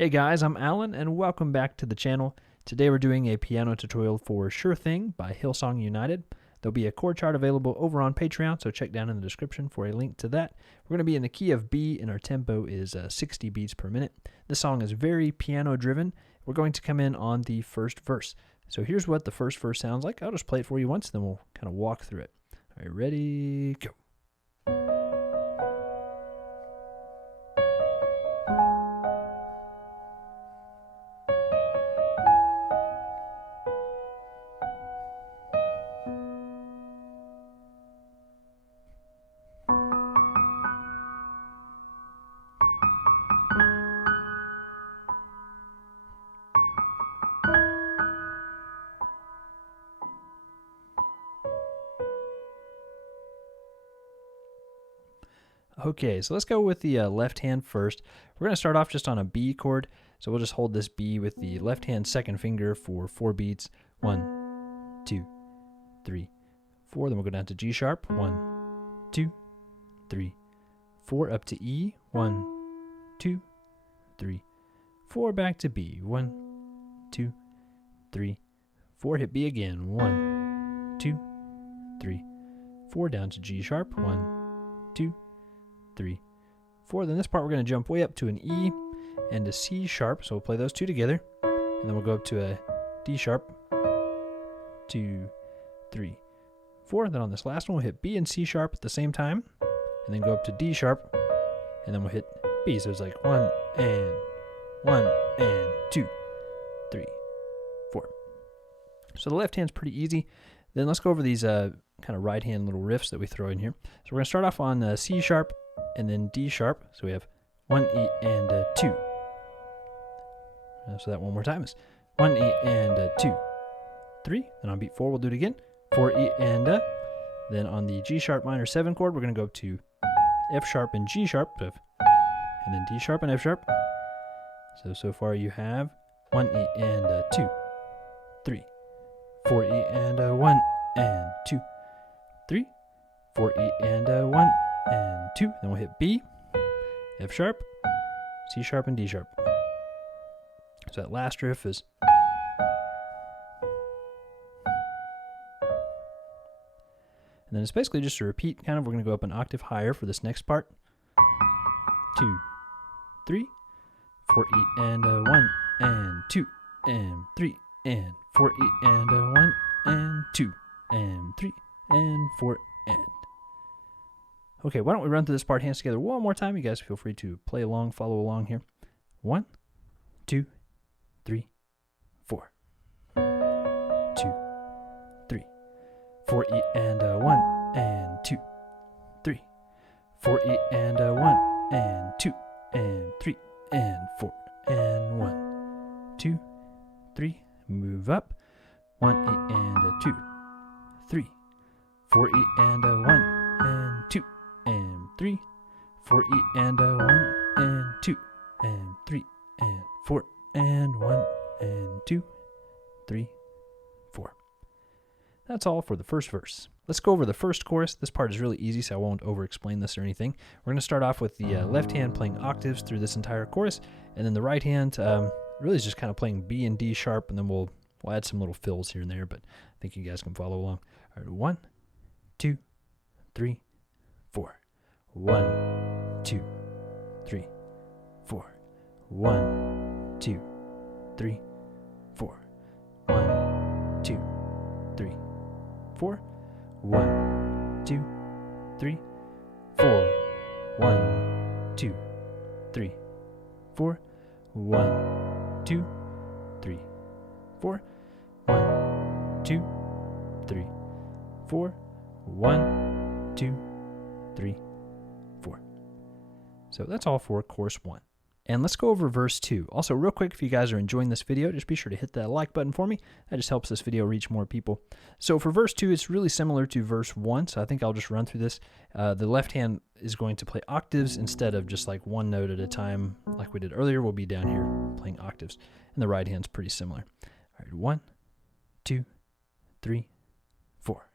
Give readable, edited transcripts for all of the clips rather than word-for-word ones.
Hey guys, I'm Alan and welcome back to the channel. Today we're doing a piano tutorial for Sure Thing by Hillsong United. There'll be a chord chart available over on Patreon, so check down in the description for a link to that. We're going to be in the key of B and our tempo is 60 beats per minute. This song is very piano driven. We're going to come in on the first verse. So here's what the first verse sounds like. I'll just play it for you once, then we'll kind of walk through it. All right, ready, go. Okay, so let's go with the left hand first. We're going to start off just on a B chord. So we'll just hold this B with the left hand second finger for 4 beats. 1, 2, 3, 4. Then we'll go down to G sharp. 1, 2, 3, 4. Up to E. 1, 2, 3, 4. Back to B. 1, 2, 3, 4. Hit B again. 1, 2, 3, 4. Down to G sharp. 1, 2, 3, 4. Then this part we're going to jump way up to an E and a C sharp. So we'll play those two together. And then we'll go up to a D sharp. 2, 3, 4. Then on this last one we'll hit B and C sharp at the same time. And then go up to D sharp. And then we'll hit B. So it's like 1 and 2, 3, 4. So the left hand's pretty easy. Then let's go over these kind of right hand little riffs that we throw in here. So we're going to start off on C sharp and then D sharp. So we have 1 E and 2. So that one more time is 1 E and 2, 3. Then on beat 4 we'll do it again. 4 E and then on the G sharp minor 7 chord we're going to go up to F sharp and G sharp, and then D sharp and F sharp. So far you have 1 E and 2, 3, 4 E and 1 and 2, 3, 4 E and 1 and 2. Then we'll hit B, F sharp, C sharp, and D sharp. So that last riff is. And then it's basically just a repeat kind of. We're going to go up an octave higher for this next part. 2, 3, 4 E and 1 and 2 and 3 and 4 E and 1 and 2 and 3 and 4 and. Okay, why don't we run through this part hands together one more time? You guys feel free to play along, follow along here. 1, 2, 3, 4. 2, 3, 4 E and 1 and 2, 3, 4 E and 1 and 2 and 3 and 4 and 1, 2, 3. Move up. 1 E and 2, 3, 4 E and 1 and 2 and 3, 4 E and 1 and 2 and 3 and 4 and 1 and 2, 3, 4. That's all for the first verse. Let's go over the first chorus. This part is really easy, so I won't over-explain this or anything. We're going to start off with the left hand playing octaves through this entire chorus, and then the right hand really is just kind of playing B and D sharp, and then we'll add some little fills here and there, but I think you guys can follow along. All right, 1, 2, 3, 4. 1, 2, 3, 4. 1, 2, 3, 4. 1, 2, 3, 4. 1, 2, 3, 4. 1, 2, 3, 4. 1, 2, 3, 4. 1, 2, 3, 4. 1, 2, 3, 4. So that's all for chorus 1. And let's go over verse 2. Also, real quick, if you guys are enjoying this video, just be sure to hit that like button for me. That just helps this video reach more people. So for verse 2, it's really similar to verse 1, so I think I'll just run through this. The left hand is going to play octaves instead of just like one note at a time like we did earlier. We'll be down here playing octaves. And the right hand's pretty similar. All right, 1, 2, 3, 4.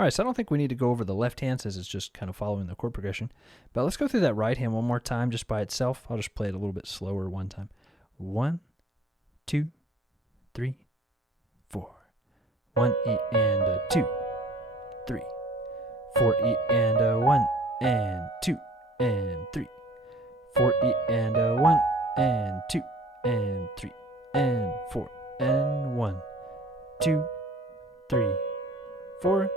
All right, so I don't think we need to go over the left hand since it's just kind of following the chord progression. But let's go through that right hand one more time just by itself. I'll just play it a little bit slower one time. 1, 2, 3, 4. 1 E and a 2, 3, 4 E and a 1 and 2 and 3, 4 E and a 1 and 2 and 3 and 4 and 1, 2, 3, 4.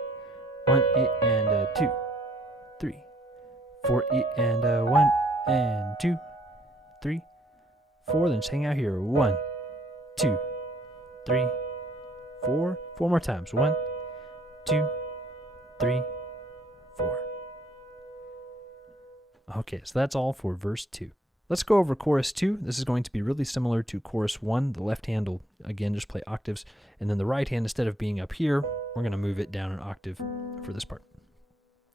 1 E and a 2, 3, 4 E and a 1 and 2, 3, 4. Then just hang out here. 1, 2, 3, 4. 4 more times. 1, 2, 3, 4. Okay, so that's all for verse 2. Let's go over chorus 2. This is going to be really similar to chorus 1. The left hand will, again, just play octaves. And then the right hand, instead of being up here, we're going to move it down an octave for this part.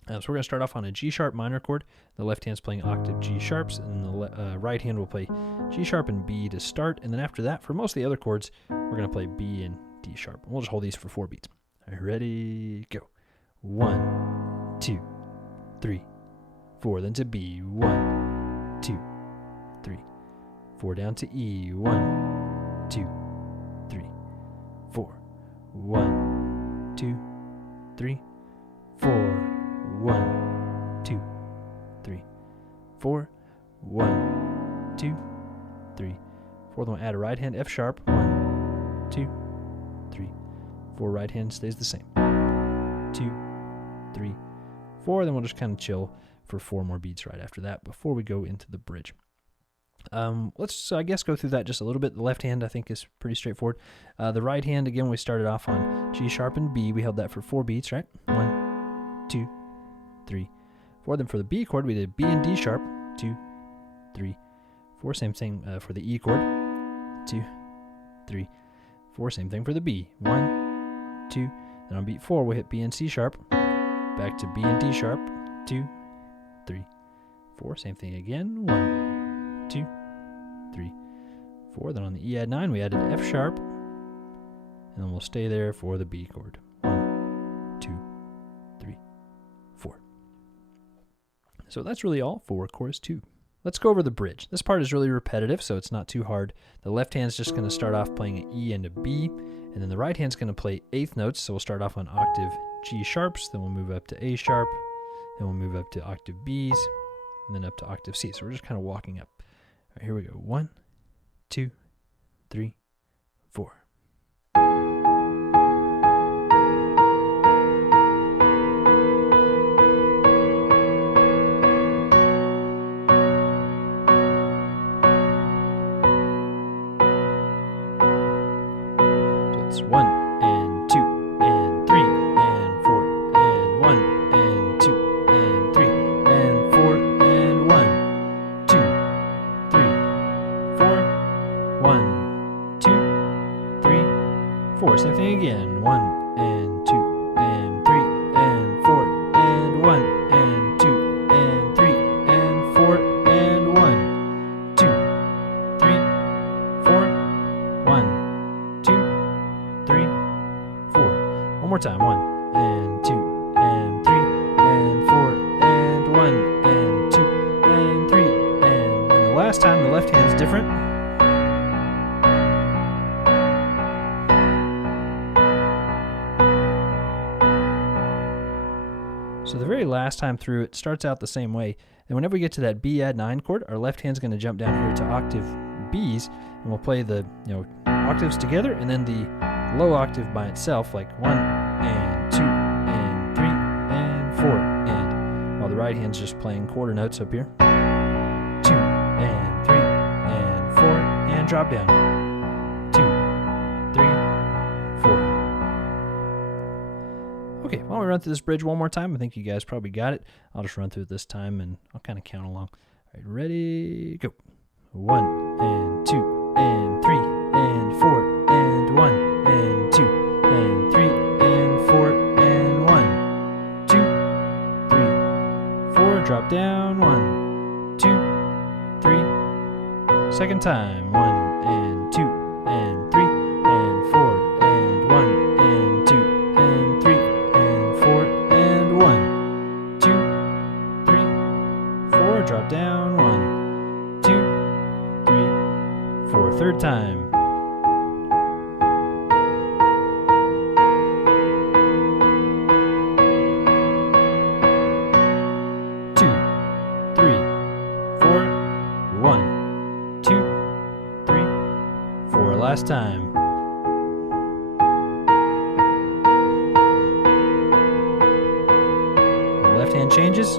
So we're going to start off on a G sharp minor chord. The left hand's playing octave G sharps, and the right hand will play G sharp and B to start. And then after that, for most of the other chords, we're going to play B and D sharp. We'll just hold these for 4 beats. All right, ready, go. 1, 2, 3, 4. Then to B. 1, 2, 3, 4. Down to E. 1, 2, 3, 4. 1, 2, 3, 4. 1, 2, 3, 4. 1, 2, 3, 4. Then we'll add a right hand F sharp. 1, 2, 3, 4. Right hand stays the same. 2, 3, 4. Then we'll just kind of chill for 4 more beats right after that before we go into the bridge. Let's, I guess, go through that just a little bit. The left hand, I think, is pretty straightforward. The right hand, again, we started off on G sharp and B. We held that for 4 beats, right? 1, 2, 3, 4. Then for the B chord, we did B and D sharp. 2, 3, 4. Same thing for the E chord. 2, 3, 4. Same thing for the B. 1, 2. Then on beat 4, we'll hit B and C sharp. Back to B and D sharp. 2, 3, 4. Same thing again. 1, 2, 3, 4. Then on the E add 9, we added F sharp. And then we'll stay there for the B chord. 1, 2, 3, 4. So that's really all for chorus 2. Let's go over the bridge. This part is really repetitive, so it's not too hard. The left hand's just going to start off playing an E and a B, and then the right hand's going to play eighth notes, so we'll start off on octave G sharps, then we'll move up to A sharp, then we'll move up to octave Bs, and then up to octave C. So we're just kind of walking up. All right, here we go. 1, 2, 3, 4. So it's 1 and 2 and 3 and 4 and 1 and 2 and 3 and 4 and 1, 2, 3, 4, 1, 2, 3, 4. Same thing again. 1 and 2 and 3 and 4 and 1 and 2 and 3 and 4 and 1, 2, 3, 4, 1, 2, 3, 4. One more time. 1 and 2 and 3 and 4 and 1 and 2 and 3 and the last time the left hand's different. So the very last time through, it starts out the same way. And whenever we get to that B add 9 chord, our left hand's going to jump down here to octave Bs, and we'll play the octaves together, and then the low octave by itself, like 1 and 2 and 3 and 4, and while the right hand's just playing quarter notes up here. 2 and 3 and 4, and drop down. 2, 3, 4. Okay, why don't we run through this bridge one more time? I think you guys probably got it. I'll just run through it this time, and I'll kind of count along. All right, ready, go. 1 and 2 and 3 and 4 and 1 and 2 and 3 and 4 and 1, 2, 3, 4. Drop down. 1, 2, 3. Second time. 1 and 2 and 3 and 4 and 1 and 2 and 3 and 4 4, third time. 2, 3, 4, 1, 2, 3, 4, last time. Left hand changes.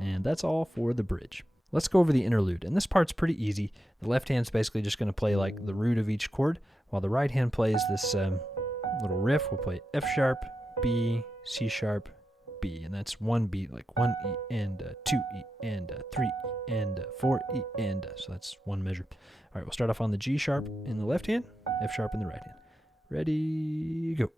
And that's all for the bridge. Let's go over the interlude, and this part's pretty easy. The left hand's basically just going to play like the root of each chord, while the right hand plays this little riff. We'll play F sharp, B, C sharp, B, and that's one beat, like 1 E and 2 E and 3 E and 4 E and so that's one measure. All right, we'll start off on the G sharp in the left hand, F sharp in the right hand. Ready, go.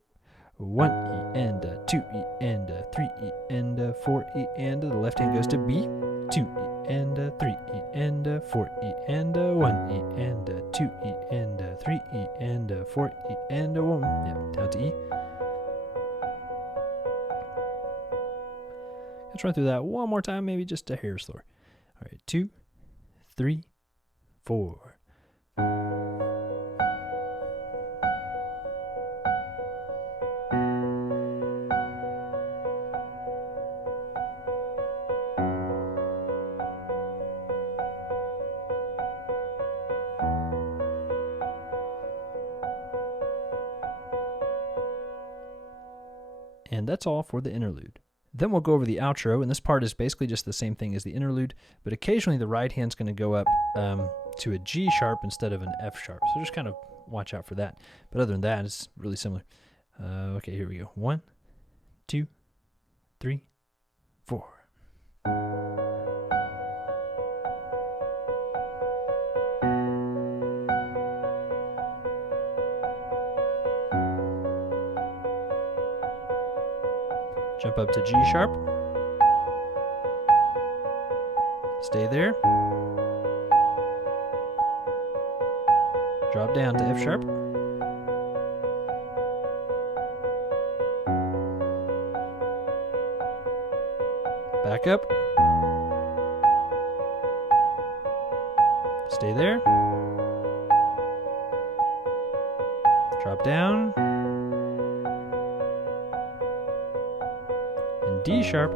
1 E and 2 E and 3 E and 4 E and the left hand goes to B, 2 E and 3 E and 4 E and 1 E and 2 E and 3 E and 4 E and 1. Yeah, down to E. Let's run through that one more time, maybe just a hair slower. All right, 2, 3, 4. And that's all for the interlude. Then we'll go over the outro, and this part is basically just the same thing as the interlude, but occasionally the right hand's going to go up to a G sharp instead of an F sharp. So just kind of watch out for that. But other than that, it's really similar. Okay, here we go. 1, 2, 3, 4. Jump up to G sharp. Stay there. Drop down to F sharp. Back up. Stay there. Drop down. And D sharp.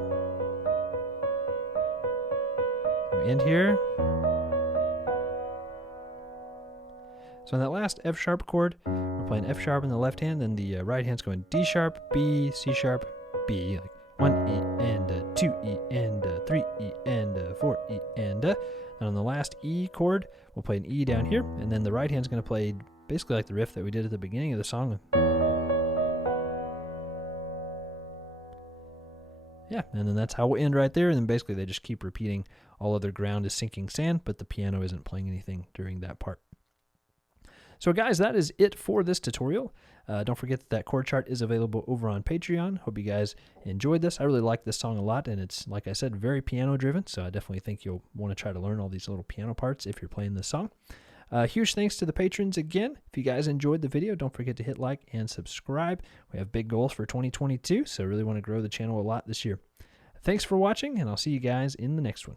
We end here. So in that last F sharp chord, we're playing F sharp in the left hand, then the right hand's going D sharp, B, C sharp, B, like 1 E and 2 E and 3 E and 4 E and and on the last E chord, we'll play an E down here, and then the right hand's going to play basically like the riff that we did at the beginning of the song. Yeah, and then that's how we'll end right there, and then basically they just keep repeating all other ground is sinking sand, but the piano isn't playing anything during that part. So guys, that is it for this tutorial. Don't forget that that chord chart is available over on Patreon. Hope you guys enjoyed this. I really like this song a lot, and it's, like I said, very piano driven, so I definitely think you'll want to try to learn all these little piano parts if you're playing this song. Huge thanks to the patrons again. If you guys enjoyed the video, don't forget to hit like and subscribe. We have big goals for 2022, so really want to grow the channel a lot this year. Thanks for watching, and I'll see you guys in the next one.